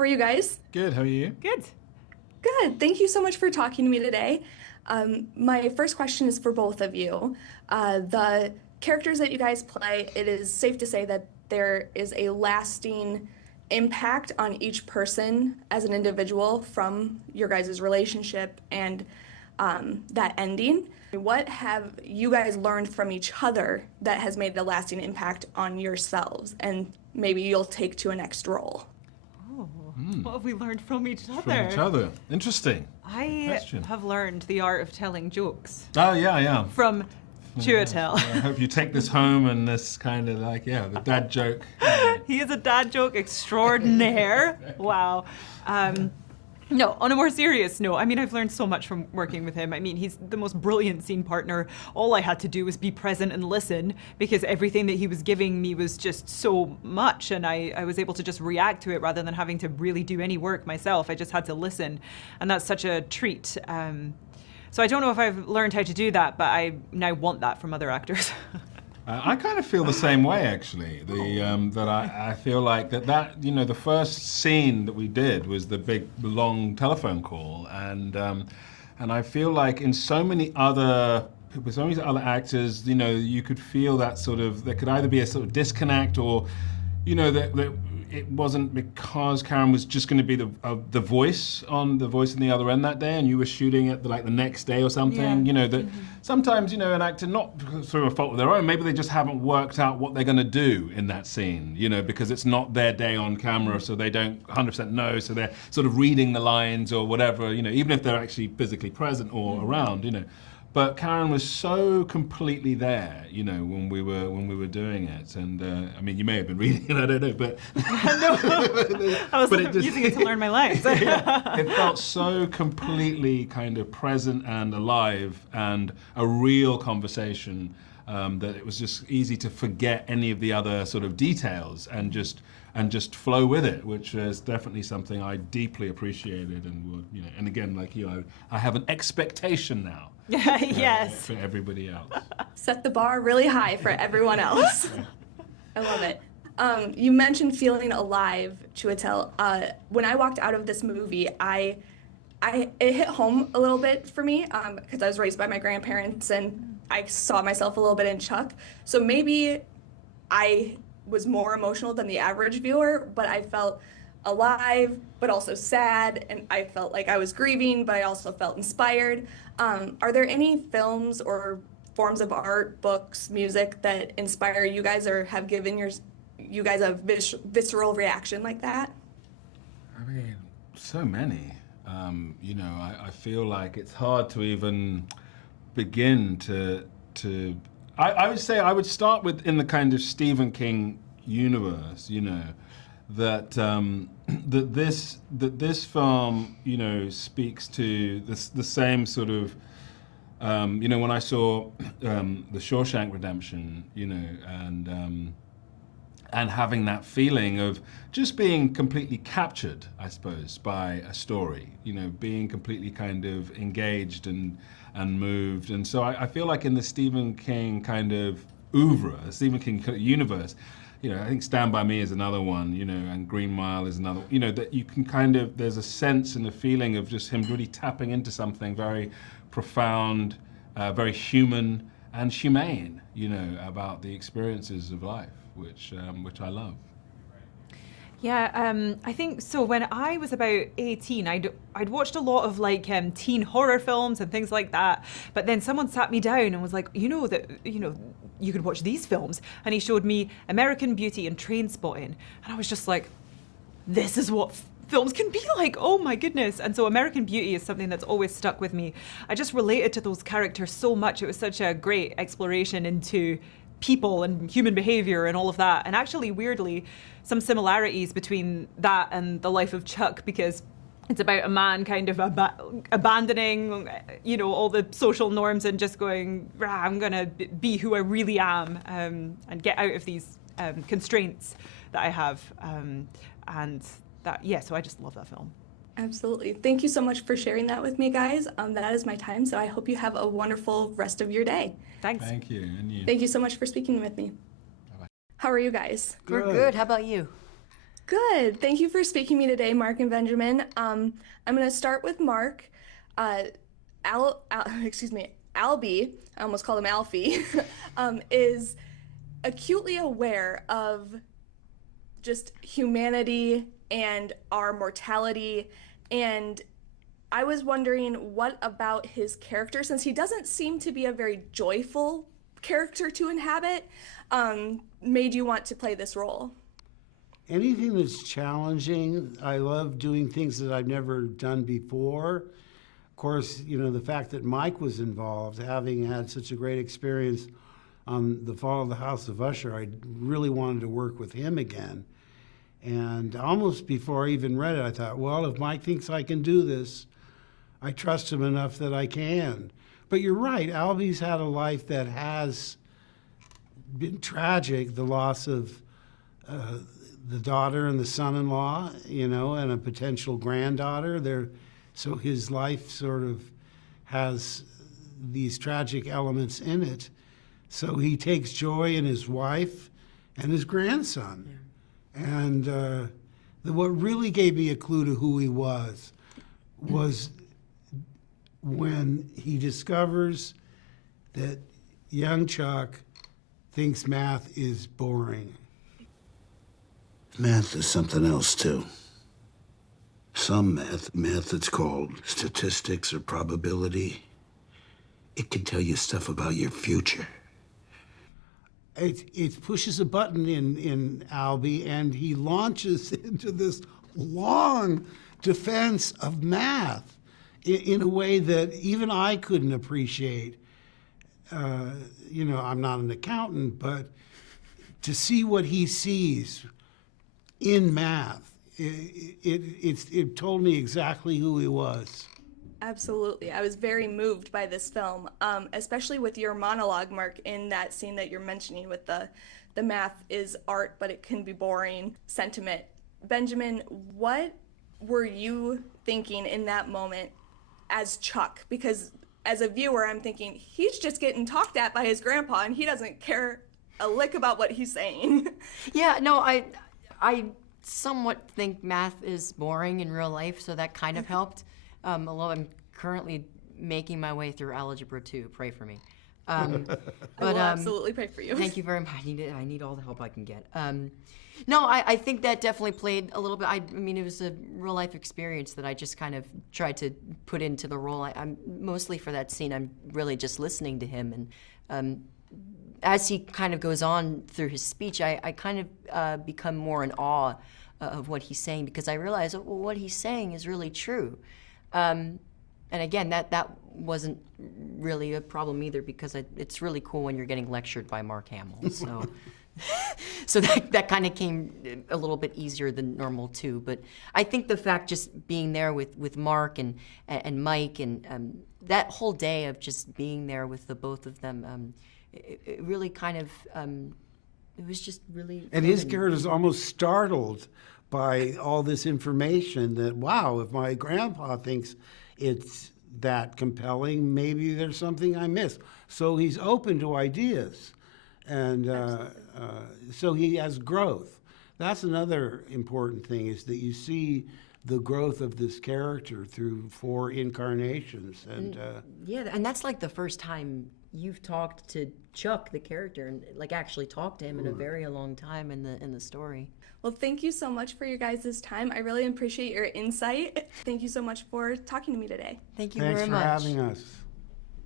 are you guys? Good, how are you? Good. Good. Thank you so much for talking to me today. My first question is for both of you. The characters that you guys play, it is safe to say that there is a lasting impact on each person as an individual from your guys' relationship and that ending. What have you guys learned from each other that has made a lasting impact on yourselves and maybe you'll take to a next role? What have we learned from each other? From each other. Interesting. I have learned the art of telling jokes. Oh, yeah. From Chiwetel. I hope you take this home and this kind of like, the dad joke. He is a dad joke extraordinaire. Wow. No, on a more serious note, I mean, I've learned so much from working with him. I mean, he's the most brilliant scene partner. All I had to do was be present and listen because everything that he was giving me was just so much, and I was able to just react to it rather than having to really do any work myself. I just had to listen, and that's such a treat. So I don't know if I've learned how to do that, but I now want that from other actors. I kind of feel the same way, actually. That I feel like that the first scene that we did was the big long telephone call, and I feel like in so many other with so many other actors, you could feel that sort of there could either be a sort of disconnect or, that it wasn't because Karen was just going to be the voice in the other end that day, and you were shooting it the next day or something. That sometimes an actor, not through a fault of their own, maybe they just haven't worked out what they're going to do in that scene. Because it's not their day on camera, so they don't 100% know. So they're sort of reading the lines or whatever. Even if they're actually physically present or around. But Karen was so completely there, when we were doing it, and I mean, you may have been reading it, I don't know, but no, I was using it to learn my lines. It felt so completely kind of present and alive, and a real conversation that it was just easy to forget any of the other sort of details and just flow with it, which is definitely something I deeply appreciated, and and again, like you, I have an expectation now. Yes. For everybody else. Set the bar really high for everyone else. I love it. You mentioned feeling alive, Chiwetel. When I walked out of this movie, it hit home a little bit for me because I was raised by my grandparents and I saw myself a little bit in Chuck. So maybe I was more emotional than the average viewer, but I felt alive, but also sad, and I felt like I was grieving, but I also felt inspired. Are there any films or forms of art, books, music that inspire you guys or have given you guys a visceral reaction like that? I mean, so many. I feel like it's hard to even begin to I would say I would start with in the kind of Stephen King universe, that this film, speaks to the same sort of, when I saw the Shawshank Redemption, and having that feeling of just being completely captured, I suppose, by a story, being completely kind of engaged and moved. And so I feel like in the Stephen King kind of oeuvre, the Stephen King universe, I think Stand By Me is another one, and Green Mile is another, that you can kind of, there's a sense and a feeling of just him really tapping into something very profound, very human and humane, about the experiences of life, which I love. Yeah, I think so. When I was about 18, I'd watched a lot of teen horror films and things like that. But then someone sat me down and was like, you could watch these films. And he showed me American Beauty and Trainspotting. And I was just like, this is what films can be like. Oh my goodness. And so American Beauty is something that's always stuck with me. I just related to those characters so much. It was such a great exploration into people and human behavior and all of that. And actually, weirdly, some similarities between that and the life of Chuck, because it's about a man kind of abandoning, all the social norms and just going, I'm going to be who I really am, and get out of these constraints that I have. And that, so I just love that film. Absolutely. Thank you so much for sharing that with me, guys. That is my time, so I hope you have a wonderful rest of your day. Thanks. Thank you. And you. Thank you so much for speaking with me. Bye-bye. How are you guys? We're good. How about you? Good. Thank you for speaking to me today, Mark and Benjamin. I'm going to start with Mark. Excuse me, Albie, I almost called him Alfie, is acutely aware of just humanity and our mortality. And I was wondering what about his character, since he doesn't seem to be a very joyful character to inhabit, made you want to play this role? Anything that's challenging. I love doing things that I've never done before. Of course, you know, the fact that Mike was involved, having had such a great experience on The Fall of the House of Usher, I really wanted to work with him again. And almost before I even read it, I thought, well, if Mike thinks I can do this, I trust him enough that I can. But you're right, Albie's had a life that has been tragic, the loss of the daughter and the son-in-law, you know, and a potential granddaughter. So his life sort of has these tragic elements in it. So he takes joy in his wife and his grandson. Yeah. And what really gave me a clue to who he was when he discovers that young Chuck thinks math is boring. Math is something else, too. Some math that's called statistics or probability, it can tell you stuff about your future. It pushes a button in Albie, and he launches into this long defense of math in a way that even I couldn't appreciate. You know, I'm not an accountant, but to see what he sees in math, it told me exactly who he was. Absolutely. I was very moved by this film, especially with your monologue, Mark, in that scene that you're mentioning with the math is art, but it can be boring sentiment. Benjamin, what were you thinking in that moment as Chuck? Because as a viewer, I'm thinking, he's just getting talked at by his grandpa, and he doesn't care a lick about what he's saying. Yeah, no, I somewhat think math is boring in real life, so that kind of helped. Although I'm currently making my way through Algebra 2. Pray for me. I will absolutely pray for you. Thank you very much. I need all the help I can get. No, I think that definitely played a little bit. I mean, it was a real life experience that I just kind of tried to put into the role. I'm mostly for that scene, I'm really just listening to him. And as he kind of goes on through his speech, I kind of become more in awe of what he's saying, because I realize, well, what he's saying is really true. And again, that wasn't really a problem either, because it's really cool when you're getting lectured by Mark Hamill. So, so that kind of came a little bit easier than normal too. But I think the fact just being there with Mark and Mike and that whole day of just being there with the both of them, it really kind of it was just really. And his character is almost startled by all this information that, wow, if my grandpa thinks it's that compelling, maybe there's something I missed. So he's open to ideas. And so he has growth. That's another important thing, is that you see the growth of this character through 4 incarnations. And yeah, and that's like the first time you've talked to Chuck, the character, and like actually talked to him in a very long time in the story. Well, thank you so much for your guys' time. I really appreciate your insight. Thank you so much for talking to me today. Thank you very much. Thanks for having us.